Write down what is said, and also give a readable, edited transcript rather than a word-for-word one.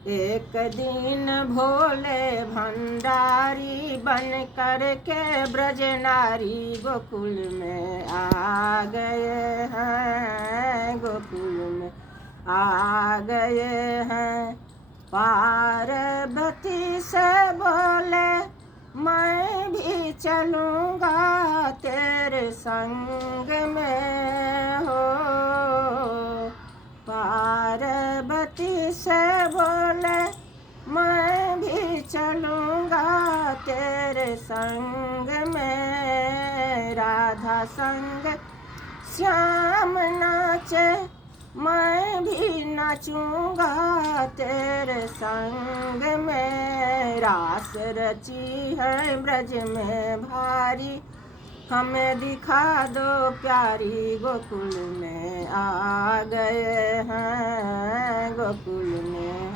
एक दिन भोले भंडारी बन कर के ब्रज नारी गोकुल में आ गए हैं, गोकुल में आ गए हैं। पार्वती से बोले मैं भी चलूँगा तेरे संग में हो। पार्वती से बोले मैं भी चलूँगा तेरे संग में। राधा संग श्याम नाचे मैं भी नाचूँगा तेरे संग में। रास रची है ब्रज में भारी हमें दिखा दो प्यारी गोकुल में आ गए हैं, गोकुल में